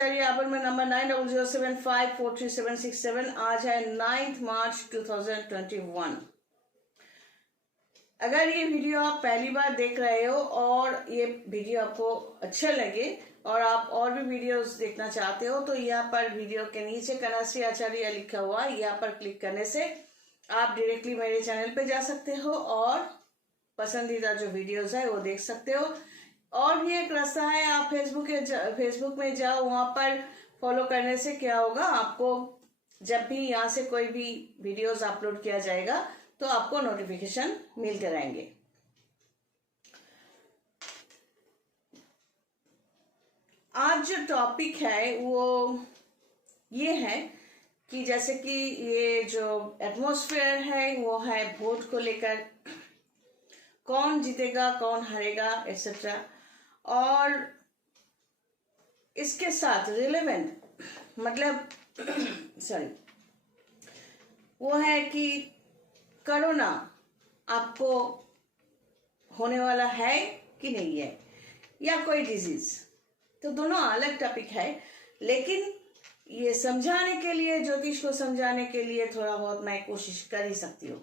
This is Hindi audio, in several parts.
यहाँ पर मैं नंबर 9007543767। आज है 9 मार्च 2021। अगर ये वीडियो आप पहली बार देख रहे हो और ये वीडियो आपको अच्छा लगे और आप और भी वीडियोस देखना चाहते हो तो यहाँ पर वीडियो के नीचे कन्याश्री आचार्य लिखा हुआ है, यहाँ पर क्लिक करने से आप डायरेक्टली मेरे चैनल पे जा सकते हो और पसंदीदा जो वीडियोस है वो देख सकते हो। और भी एक रास्ता है, आप फेसबुक में जाओ, वहां पर फॉलो करने से क्या होगा, आपको जब भी यहाँ से कोई भी वीडियोस अपलोड किया जाएगा तो आपको नोटिफिकेशन मिलते रहेंगे। आज जो टॉपिक है वो ये है कि जैसे कि ये जो एटमॉस्फेयर है वो है वोट को लेकर, कौन जीतेगा कौन हारेगा एक्सेट्रा, और इसके साथ रिलेवेंट मतलब सॉरी वो है कि कोरोना आपको होने वाला है कि नहीं है, या कोई डिजीज। तो दोनों अलग टॉपिक है, लेकिन ये समझाने के लिए, ज्योतिष को समझाने के लिए थोड़ा बहुत मैं कोशिश कर ही सकती हूँ।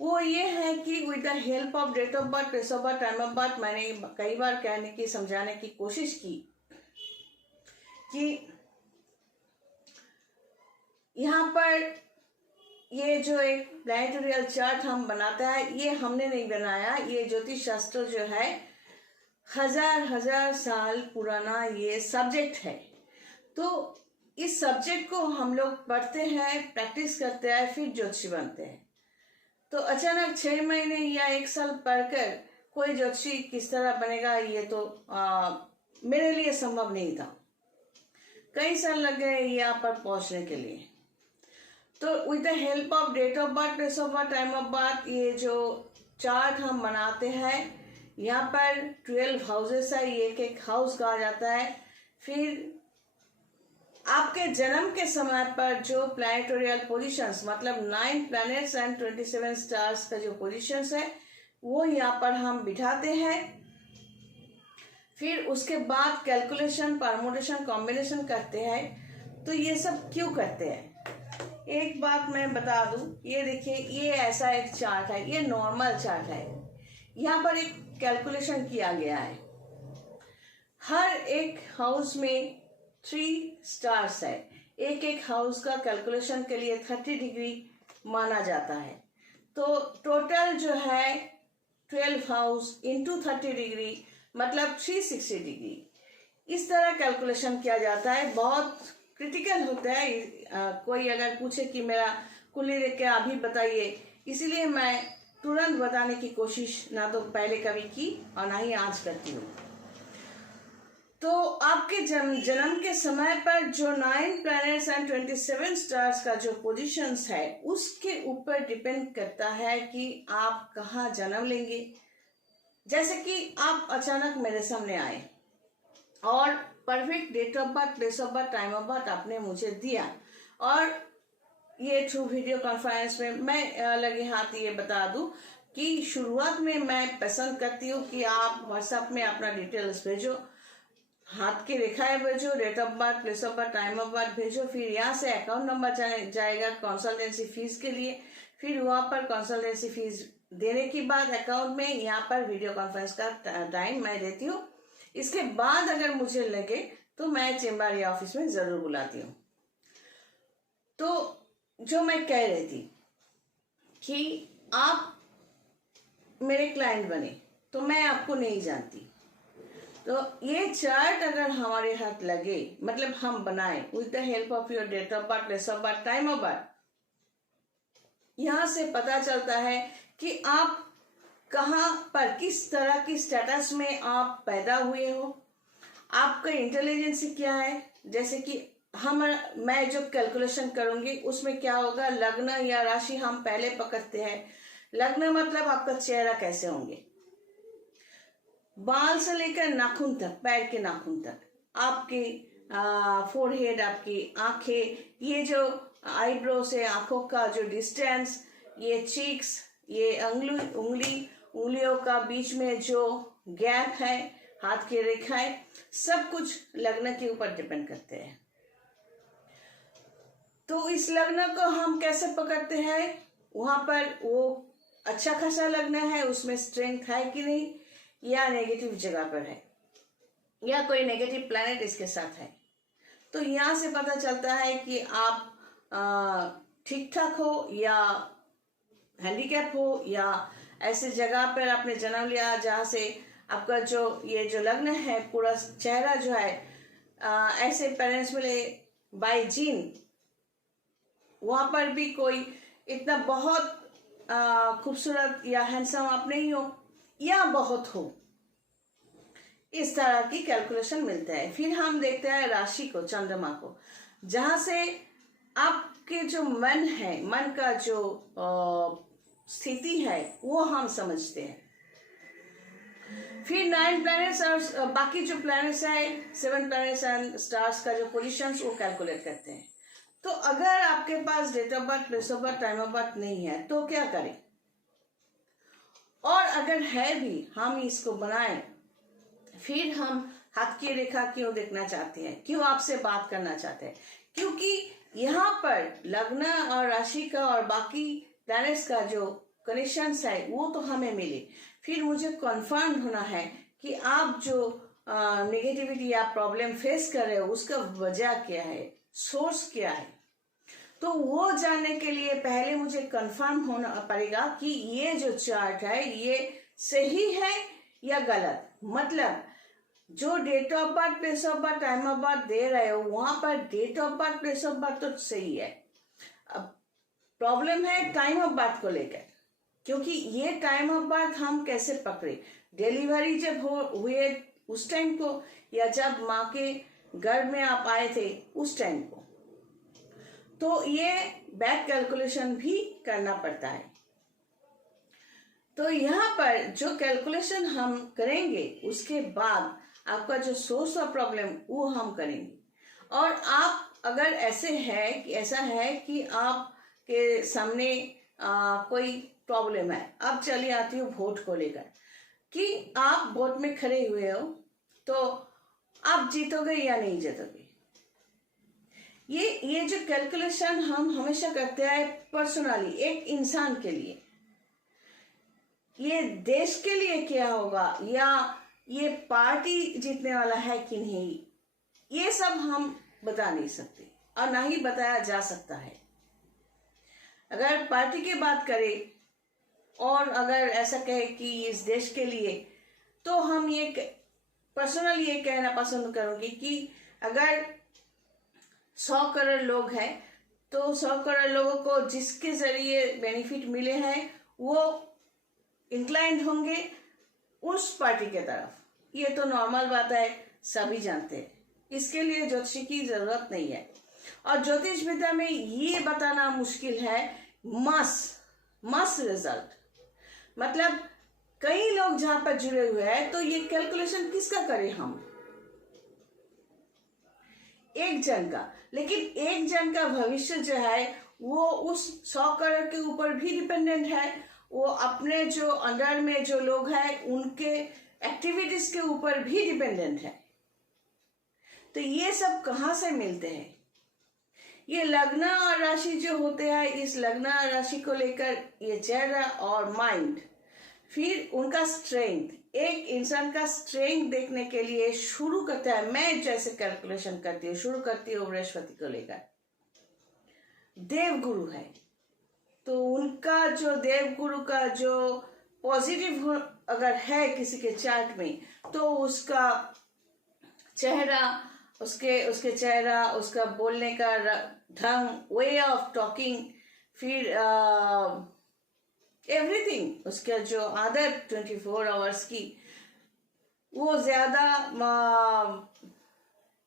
वो ये है कि with the help of date of birth, place of birth, time of birth, मैंने कई बार कहने की, समझाने की कोशिश की कि यहाँ पर ये जो एक प्लैनेटोरियल चार्ट हम बनाता है, ये हमने नहीं बनाया। ये ज्योतिष शास्त्र जो है हजार साल पुराना ये सब्जेक्ट है। तो इस सब्जेक्ट को हम लोग पढ़ते हैं, प्रैक्टिस करते हैं, फिर ज्योतिषी बनते हैं। तो अचानक 6 महीने या 1 साल पढ़कर कोई ज्योतिषी किस तरह बनेगा, ये तो मेरे लिए संभव नहीं था। कई साल लग गए यहाँ पर पहुंचने के लिए। तो with the help of date of birth, place of birth, time of birth, ये जो चार्ट हम बनाते हैं, यहाँ पर 12 हाउसेस है, ये एक हाउस कहा जाता है। फिर आपके जन्म के समय पर जो प्लैनेटोरियल पोजीशंस, मतलब 9 प्लैनेट्स एंड 27 स्टार्स का जो पोजीशंस है वो यहाँ पर हम बिठाते हैं। फिर उसके बाद कैलकुलेशन, परमुटेशन, कॉम्बिनेशन करते हैं। तो ये सब क्यों करते हैं, एक बात मैं बता दूं। ये देखिए, ये ऐसा एक चार्ट है, ये नॉर्मल चार्ट है। यहाँ पर एक कैलकुलेशन किया गया है। हर एक हाउस में 3 स्टार्स है। एक हाउस का कैलकुलेशन के लिए 30 डिग्री माना जाता है। तो टोटल जो है 12 हाउस इंटू 30 डिग्री मतलब 360 डिग्री, इस तरह कैलकुलेशन किया जाता है। बहुत क्रिटिकल होता है। कोई अगर पूछे कि मेरा कुंडली देख के अभी बताइए, इसीलिए मैं तुरंत बताने की कोशिश ना तो पहले कभी की और ना ही आज करती हूँ। तो आपके जन्म के समय पर जो 9 प्लैनेट्स एंड 27 स्टार्स का जो पोजीशंस है, उसके ऊपर डिपेंड करता है कि आप कहाँ जन्म लेंगे। जैसे कि आप अचानक मेरे सामने आए और perfect date of birth, place of birth, time of birth आपने मुझे दिया, और ये थ्रू वीडियो कॉन्फ्रेंस में मैं लगे हाथ ये बता दूं कि शुरुआत में मैं पसंद करती हूँ कि आप व्हाट्सएप में अपना डिटेल्स भेजो, हाथ की रेखाएं भेजो, date of birth, place of birth, time of birth भेजो। फिर यहाँ से अकाउंट नंबर जाएगा कंसल्टेंसी फीस के लिए। फिर वहां पर कंसल्टेंसी फीस देने के बाद अकाउंट में यहाँ पर वीडियो कॉन्फ्रेंस का टाइम मैं देती हूँ। इसके बाद अगर मुझे लगे तो मैं चेंबर या ऑफिस में जरूर बुलाती हूँ। तो जो मैं कह रही थी कि आप मेरे क्लाइंट बने, तो मैं आपको नहीं जानती। तो ये चार्ट अगर हमारे हाथ लगे, मतलब हम बनाए with the help of your date of birth, place of birth, time of birth, यहां से पता चलता है कि आप कहां पर, किस तरह की स्टेटस में आप पैदा हुए हो, आपका इंटेलिजेंस क्या है। जैसे कि मैं जो कैलकुलेशन करूंगी उसमें क्या होगा, लग्न या राशि हम पहले पकड़ते हैं। लग्न मतलब आपका चेहरा कैसे होंगे, बाल से लेकर नाखून तक, पैर के नाखून तक, आपकी फोरहेड, आपकी आंखें, ये जो आईब्रो से आंखों का जो डिस्टेंस, ये चीक्स, ये उंगलियों का बीच में जो गैप है, हाथ की रेखाएं, सब कुछ लग्न के ऊपर डिपेंड करते हैं। तो इस लग्न को हम कैसे पकड़ते हैं, वहां पर वो अच्छा खासा लग्न है, उसमें स्ट्रेंथ है कि नहीं, या नेगेटिव जगह पर है, या कोई नेगेटिव प्लैनेट इसके साथ है। तो यहां से पता चलता है कि आप ठीक ठाक हो या हैंडीकैप हो, या ऐसे जगह पर आपने जन्म लिया जहां से आपका जो ये जो लग्न है, पूरा चेहरा जो है, ऐसे पेरेंट्स मिले बाय जीन, वहां पर भी कोई इतना बहुत खूबसूरत या हैंडसम आप नहीं हो, या बहुत हो, इस तरह की कैलकुलेशन मिलता है। फिर हम देखते हैं राशि को, चंद्रमा को, जहां से आपके जो मन है, मन का जो स्थिति है, वो हम समझते हैं। फिर 9 प्लैनेट्स और बाकी जो प्लैनेट्स है, 7 प्लैनेट्स एंड स्टार्स का जो पोजीशंस, वो कैलकुलेट करते हैं। तो अगर आपके पास date of birth, place of birth, time of birth नहीं है तो क्या करें, और अगर है भी, हम इसको बनाएं। फिर हम हाथ की रेखा क्यों देखना चाहते हैं, क्यों आपसे बात करना चाहते हैं, क्योंकि यहाँ पर लग्न और राशि का और बाकी प्लैनेट्स का जो कनेक्शंस है वो तो हमें मिले। फिर मुझे कंफर्म होना है कि आप जो नेगेटिविटी या प्रॉब्लम फेस कर रहे हो उसका वजह क्या है, सोर्स क्या है। तो वो जानने के लिए पहले मुझे कंफर्म होना पड़ेगा कि ये जो चार्ट है ये सही है या गलत। मतलब जो date of birth, place of birth, time of birth दे रहे हो, वहां पर date of birth, place of birth तो सही है, अब प्रॉब्लम है टाइम ऑफ बर्थ को लेकर। क्योंकि ये टाइम ऑफ बर्थ हम कैसे पकड़े, डिलीवरी जब हुए उस टाइम को, या जब माँ के गर्भ में आप आए थे उस टाइम को। तो ये बैक कैलकुलेशन भी करना पड़ता है। तो यहाँ पर जो कैलकुलेशन हम करेंगे, उसके बाद आपका जो सोर्स ऑफ प्रॉब्लम वो हम करेंगे। और आप अगर ऐसा है कि आपके सामने कोई प्रॉब्लम है, अब चली आती हूँ वोट को लेकर, कि आप वोट में खड़े हुए हो तो आप जीतोगे या नहीं जीतोगे। ये जो कैलकुलेशन हम हमेशा करते हैं पर्सनली, एक इंसान के लिए, ये देश के लिए क्या होगा, या ये पार्टी जीतने वाला है कि नहीं, ये सब हम बता नहीं सकते और ना ही बताया जा सकता है। अगर पार्टी की बात करें और अगर ऐसा कहे कि इस देश के लिए, तो हम ये पर्सनली ये कहना पसंद करूंगी कि अगर 100 करोड़ लोग हैं तो 100 करोड़ लोगों को जिसके जरिए बेनिफिट मिले हैं वो इंक्लाइंड होंगे उस पार्टी के तरफ। ये तो नॉर्मल बात है, सभी जानते हैं, इसके लिए ज्योतिषी की जरूरत नहीं है। और ज्योतिष विद्या में ये बताना मुश्किल है मस रिजल्ट, मतलब कई लोग जहां पर जुड़े हुए हैं, तो ये कैलकुलेशन किसका करें हम, एक जन का। लेकिन एक जन का भविष्य जो है वो उस 100 करोड़ के ऊपर भी डिपेंडेंट है, वो अपने जो अंडर में जो लोग हैं उनके एक्टिविटीज के ऊपर भी डिपेंडेंट है। तो ये सब कहां से मिलते हैं, ये लग्न और राशि जो होते हैं, इस लग्न और राशि को लेकर ये चेहरा और माइंड, फिर उनका स्ट्रेंथ, एक इंसान का स्ट्रेंथ देखने के लिए शुरू करता है। मैं जैसे कैलकुलेशन करती हूँ, शुरू करती हूँ बृहस्पति को लेकर, देवगुरु है तो उनका जो देवगुरु का जो पॉजिटिव अगर है किसी के चार्ट में, तो उसका चेहरा, उसके चेहरा, उसका बोलने का ढंग, वे ऑफ टॉकिंग, फिर एवरीथिंग, उसका जो आदत 24 आवर्स की, वो ज्यादा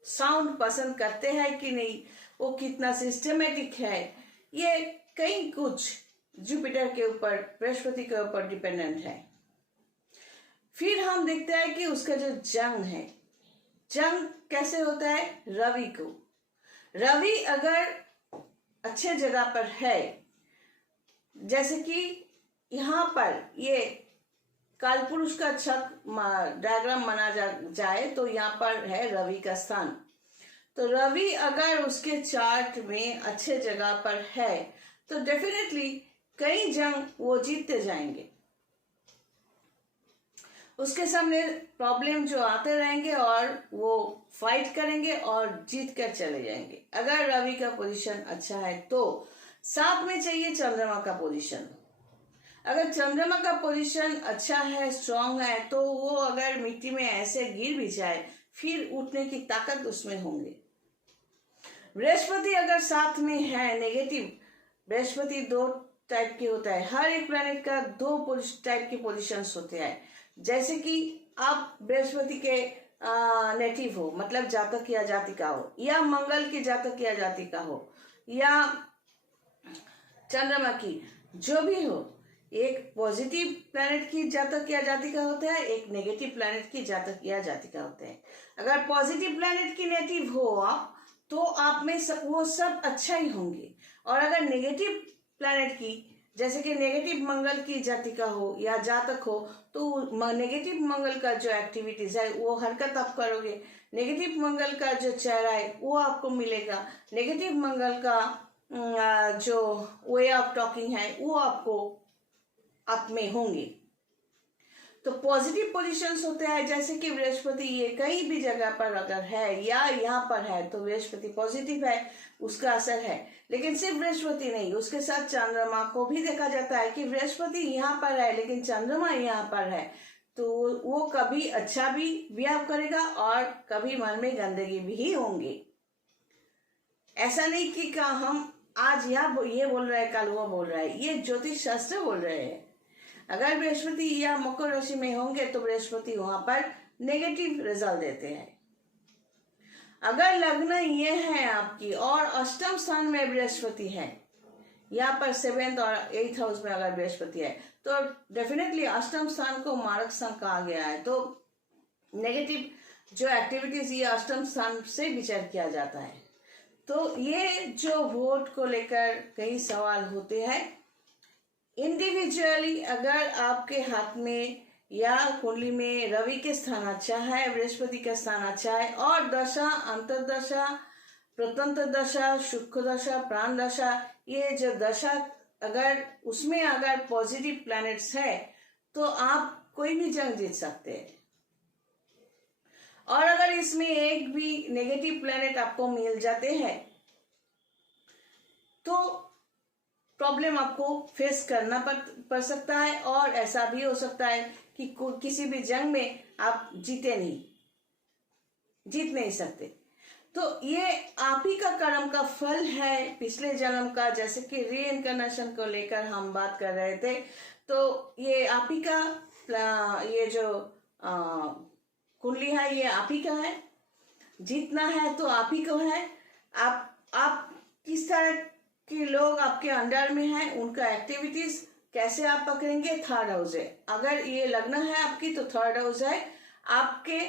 साउंड पसंद करते हैं कि नहीं, वो कितना सिस्टमेटिक है, ये कई कुछ जुपिटर के ऊपर, बृहस्पति के ऊपर डिपेंडेंट है। फिर हम देखते हैं कि उसका जो जंग है, जंग कैसे होता है, रवि को, रवि अगर अच्छे जगह पर है, जैसे कि यहाँ पर ये कालपुरुष का छक डायग्राम माना जाए तो यहाँ पर है रवि का स्थान। तो रवि अगर उसके चार्ट में अच्छे जगह पर है तो डेफिनेटली कई जंग वो जीतते जाएंगे। उसके सामने प्रॉब्लम जो आते रहेंगे और वो फाइट करेंगे और जीत कर चले जाएंगे। अगर रवि का पोजीशन अच्छा है तो साथ में चाहिए चंद्रमा का पोजीशन। अगर चंद्रमा का पोजीशन अच्छा है, स्ट्रांग है, तो वो अगर मिट्टी में ऐसे गिर भी जाए फिर उठने की ताकत उसमें होंगे। बृहस्पति अगर साथ में है नेगेटिव, बृहस्पति दो टाइप के होता है, हर एक प्लैनेट का दो टाइप के पोजीशंस होते हैं। जैसे कि आप बृहस्पति के नेटिव हो, मतलब जातक या जातिका हो, या मंगल के जातक या जातिका हो, या चंद्रमा की, जो भी हो, एक पॉजिटिव प्लैनेट की जातक या जातिका होता है, एक नेगेटिव प्लैनेट की जातक या जातिका होते हैं। अगर पॉजिटिव प्लैनेट की नेटिव हो आप, तो आप में वो सब अच्छा ही होंगे। और अगर नेगेटिव प्लैनेट की, जैसे कि नेगेटिव मंगल की जातिका हो या जातक हो, तो नेगेटिव मंगल का जो एक्टिविटीज है वो हरकत आप करोगे, नेगेटिव मंगल का जो चेहरा है वो आपको मिलेगा, नेगेटिव मंगल का जो वे ऑफ टॉकिंग है वो आपको आप में होंगे। तो पॉजिटिव पोजीशंस होते हैं, जैसे कि बृहस्पति ये कहीं भी जगह पर अगर है या यहाँ पर है तो बृहस्पति पॉजिटिव है, उसका असर है। लेकिन सिर्फ बृहस्पति नहीं, उसके साथ चंद्रमा को भी देखा जाता है कि बृहस्पति यहाँ पर है लेकिन चंद्रमा यहाँ पर है, तो वो कभी अच्छा भी बिहेव करेगा और कभी मन में गंदगी भी ही होंगे। ऐसा नहीं कि हम आज ये बोल रहे हैं, कल वो बोल रहे हैं, ये ज्योतिष शास्त्र बोल रहे हैं। अगर बृहस्पति या मकर राशि में होंगे तो बृहस्पति वहां पर नेगेटिव रिजल्ट देते हैं। अगर लग्न ये है आपकी और अष्टम स्थान में बृहस्पति है, यहाँ पर 7th और 8th हाउस में अगर बृहस्पति है, तो डेफिनेटली अष्टम स्थान को मारक स्थान कहा गया है। तो नेगेटिव जो एक्टिविटीज ये अष्टम स्थान से विचार किया जाता है। तो ये जो वोट को लेकर कई सवाल होते हैं, इंडिविजुअली अगर आपके हाथ में या कुंडली में रवि के स्थान अच्छा है, बृहस्पति का स्थान अच्छा है, और दशा, अंतर्दशा, प्रतंत्र दशा, शुक्र दशा, प्राण दशा, ये जो दशा अगर उसमें अगर पॉजिटिव प्लैनेट्स है तो आप कोई भी जंग जीत सकते हैं। और अगर इसमें एक भी नेगेटिव प्लैनेट आपको मिल जाते हैं तो प्रॉब्लम आपको फेस करना पड़ सकता है, और ऐसा भी हो सकता है कि किसी भी जंग में आप जीत नहीं सकते। तो ये आप ही का कर्म का फल है, पिछले जन्म का, जैसे कि रीइंकार्नेशन को लेकर हम बात कर रहे थे। तो ये आप ही का ये जो कुंडली है ये आप ही का है, जीतना है तो आप ही को है। आप किस तरह कि लोग आपके अंडर में हैं, उनका एक्टिविटीज कैसे आप पकड़ेंगे, 3rd हाउस है। अगर ये लग्न है आपकी तो 3rd हाउस है। आपके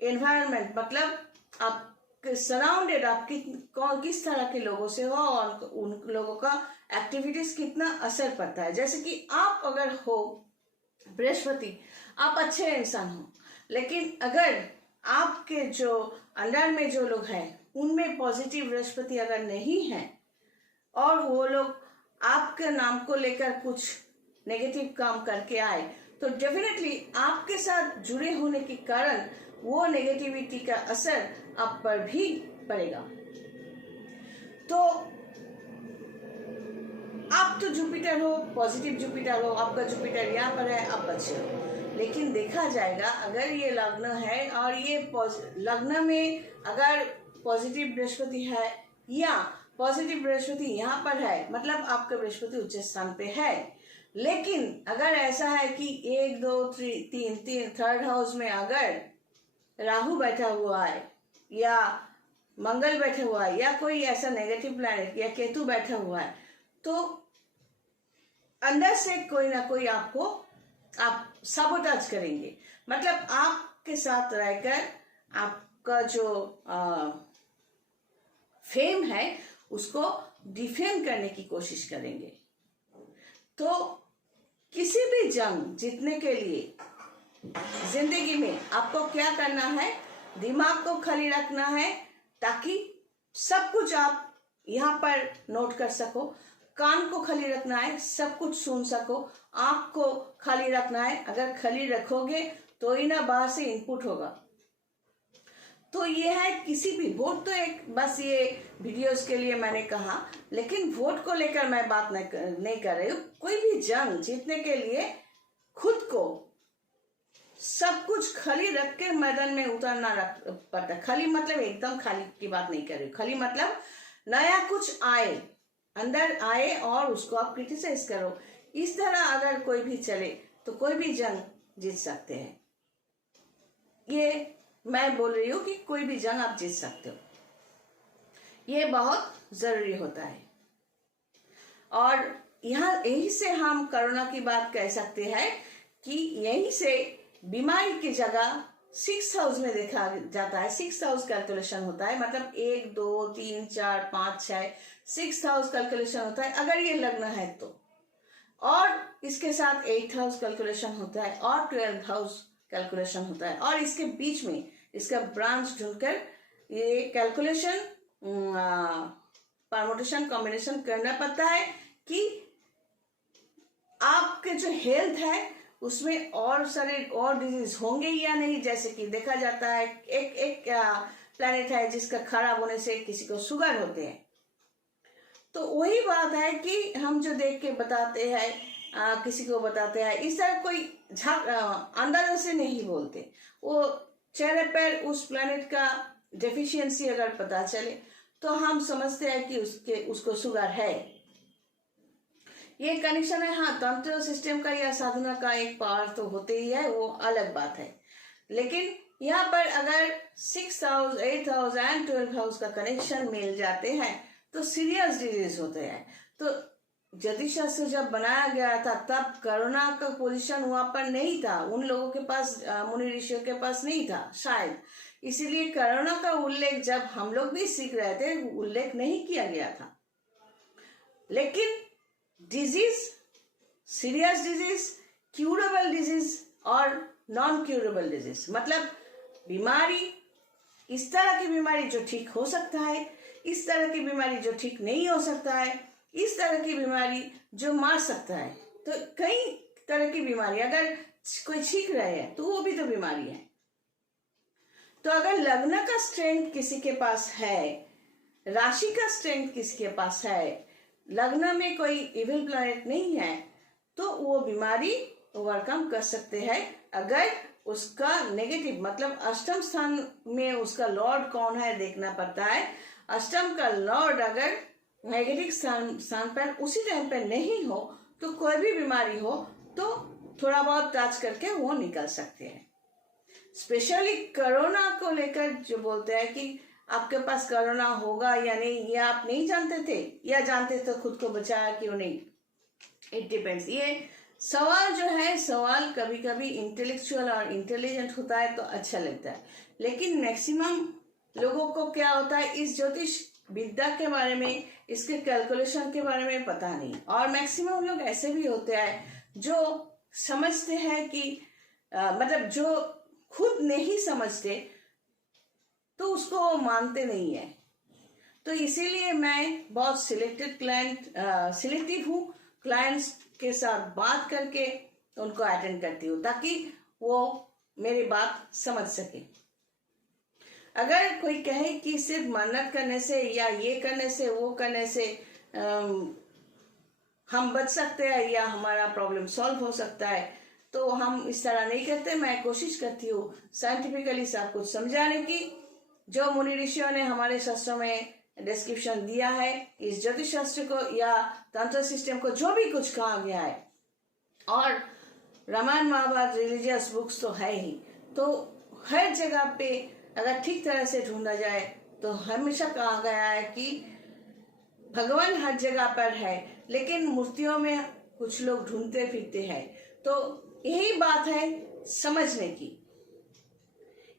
एनवायरनमेंट, मतलब आपके सराउंडेड आप किस तरह के लोगों से हो और उन लोगों का एक्टिविटीज कितना असर पड़ता है। जैसे कि आप अगर हो बृहस्पति, आप अच्छे इंसान हो, लेकिन अगर आपके जो अंडर में जो लोग हैं उनमें पॉजिटिव बृहस्पति अगर नहीं है और वो लोग आपके नाम को लेकर कुछ नेगेटिव काम करके आए, तो डेफिनेटली आपके साथ जुड़े होने के कारण वो नेगेटिविटी का असर आप पर भी पड़ेगा। तो आप तो जुपिटर हो, पॉजिटिव जुपिटर हो, आपका जुपिटर यहाँ पर है, आप अच्छे हो। लेकिन देखा जाएगा अगर ये लग्न है और ये लग्न में अगर पॉजिटिव बृहस्पति है या पॉजिटिव बृहस्पति यहाँ पर है, मतलब आपका बृहस्पति उच्च स्थान पे है। लेकिन अगर ऐसा है कि 1 2 3 3rd हाउस में अगर राहु बैठा हुआ है या मंगल बैठा हुआ है या कोई ऐसा नेगेटिव प्लैनेट या केतु बैठा हुआ है, तो अंदर से कोई ना कोई आपको आप सबोटाज करेंगे। मतलब आपके साथ रहकर आपका जो फेम है उसको डिफेम करने की कोशिश करेंगे। तो किसी भी जंग जीतने के लिए जिंदगी में आपको क्या करना है, दिमाग को खाली रखना है ताकि सब कुछ आप यहाँ पर नोट कर सको। कान को खाली रखना है, सब कुछ सुन सको। आंख को खाली रखना है, अगर खाली रखोगे तो ही ना बाहर से इनपुट होगा। तो ये है किसी भी वोट, तो एक बस ये वीडियोस के लिए मैंने कहा, लेकिन वोट को लेकर मैं बात नहीं कर रही हूँ। कोई भी जंग जीतने के लिए खुद को सब कुछ खाली रख के मैदान में उतरना पड़ता है। खाली मतलब एकदम खाली की बात नहीं कर रही हूँ, खाली मतलब नया कुछ आए, अंदर आए और उसको आप क्रिटिसाइज करो। इस तरह अगर कोई भी चले तो कोई भी जंग जीत सकते हैं। ये मैं बोल रही हूँ कि कोई भी जंग आप जीत सकते हो, ये बहुत जरूरी होता है। और यहाँ यही से हम कोरोना की बात कह सकते हैं कि यहीं से बीमारी की जगह 6 हाउस में देखा जाता है। 6 हाउस कैलकुलेशन होता है, मतलब 1 2 3 4 5 6 6 हाउस कैलकुलेशन होता है अगर ये लग्न है तो। और इसके साथ 8 हाउस कैलकुलेशन होता है और 12 हाउस कैलकुलेशन होता है, और इसके बीच में इसका ब्रांच ढूंढकर ये कैलकुलेशन परमुटेशन कॉम्बिनेशन करना पड़ता है कि आपके जो हेल्थ है उसमें और सारे और डिजीज होंगे या नहीं। जैसे कि देखा जाता है एक प्लैनेट है जिसका खराब होने से किसी को शुगर होते हैं, तो वही बात है कि हम जो देख के बताते हैं किसी को बताते हैं, इस तरह कोई अंदाजा से नहीं बोलते। वो चेहरे पर उस प्लैनेट का डेफिशिएंसी अगर पता चले तो हम समझते हैं कि उसको शुगर है। ये कनेक्शन है। हाँ, तंत्र सिस्टम का या साधना का एक पावर तो होते ही है, वो अलग बात है। लेकिन यहाँ पर अगर 6 हाउस 8 हाउस एंड 12 हाउस का कनेक्शन मिल जाते हैं तो सीरियस डिजीज होते हैं। तो ज्योतिष शास्त्र जब बनाया गया था तब कोरोना का पोजीशन वहां पर नहीं था, उन लोगों के पास, मुनि ऋषियों के पास नहीं था शायद, इसीलिए कोरोना का उल्लेख जब हम लोग भी सीख रहे थे उल्लेख नहीं किया गया था। लेकिन disease, serious disease, curable disease और नॉन क्यूरेबल डिजीज, मतलब बीमारी, इस तरह की बीमारी जो ठीक हो सकता है, इस तरह की बीमारी जो ठीक नहीं हो सकता है, इस तरह की बीमारी जो मार सकता है। तो कई तरह की बीमारी अगर कोई ठीक रहे है तो वो भी तो बीमारी है। तो अगर लग्न का स्ट्रेंथ किसी के पास है, राशि का स्ट्रेंथ किसी के पास है, लग्न में कोई इविल प्लैनेट नहीं है, तो वो बीमारी ओवरकम कर सकते हैं। अगर उसका नेगेटिव मतलब अष्टम स्थान में उसका लॉर्ड कौन है देखना पड़ता है। अष्टम का लॉर्ड अगर नेगेटिव स्थान पर उसी टाइम पर नहीं हो तो कोई भी बीमारी हो तो थोड़ा बहुत टच करके वो निकल सकते हैं। स्पेशली कोरोना को लेकर जो बोलते हैं कि आपके पास कोरोना होगा या नहीं, ये आप नहीं जानते थे या जानते तो खुद को बचाया क्यों नहीं, इट डिपेंड्स। ये सवाल जो है, सवाल कभी कभी इंटेलेक्चुअल और इंटेलिजेंट होता है तो अच्छा लगता है, लेकिन मैक्सिमम लोगों को क्या होता है, इस ज्योतिष विद्या के बारे में, इसके कैलकुलेशन के बारे में पता नहीं। और मैक्सिमम लोग ऐसे भी होते हैं जो समझते हैं कि मतलब जो खुद नहीं समझते तो उसको मानते नहीं है। तो इसीलिए मैं बहुत सिलेक्टिव हूँ, क्लाइंट्स के साथ बात करके उनको अटेंड करती हूँ ताकि वो मेरी बात समझ सके। अगर कोई कहे कि सिर्फ मन्नत करने से या ये करने से वो करने से हम बच सकते हैं या हमारा प्रॉब्लम सॉल्व हो सकता है, तो हम इस तरह नहीं करते। मैं कोशिश करती हूँ साइंटिफिकली सब कुछ समझाने की। जो मुनि ऋषियों ने हमारे शास्त्रों में डिस्क्रिप्शन दिया है, इस ज्योतिष शास्त्र को या तंत्र सिस्टम को जो भी कुछ कहा गया है, और रामायण महाभारत रिलीजियस बुक्स तो है ही, तो हर जगह पे अगर ठीक तरह से ढूंढा जाए तो हमेशा कहा गया है कि भगवान हर जगह पर है, लेकिन मूर्तियों में कुछ लोग ढूंढते फिरते हैं। तो यही बात है समझने की।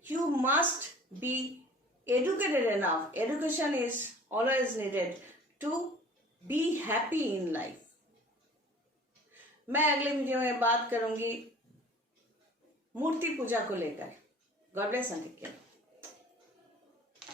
You must be educated enough. Education is always needed to be happy in life. मैं अगले वीडियो में बात करूंगी मूर्ति पूजा को लेकर। गॉड ब्लेस अंकित।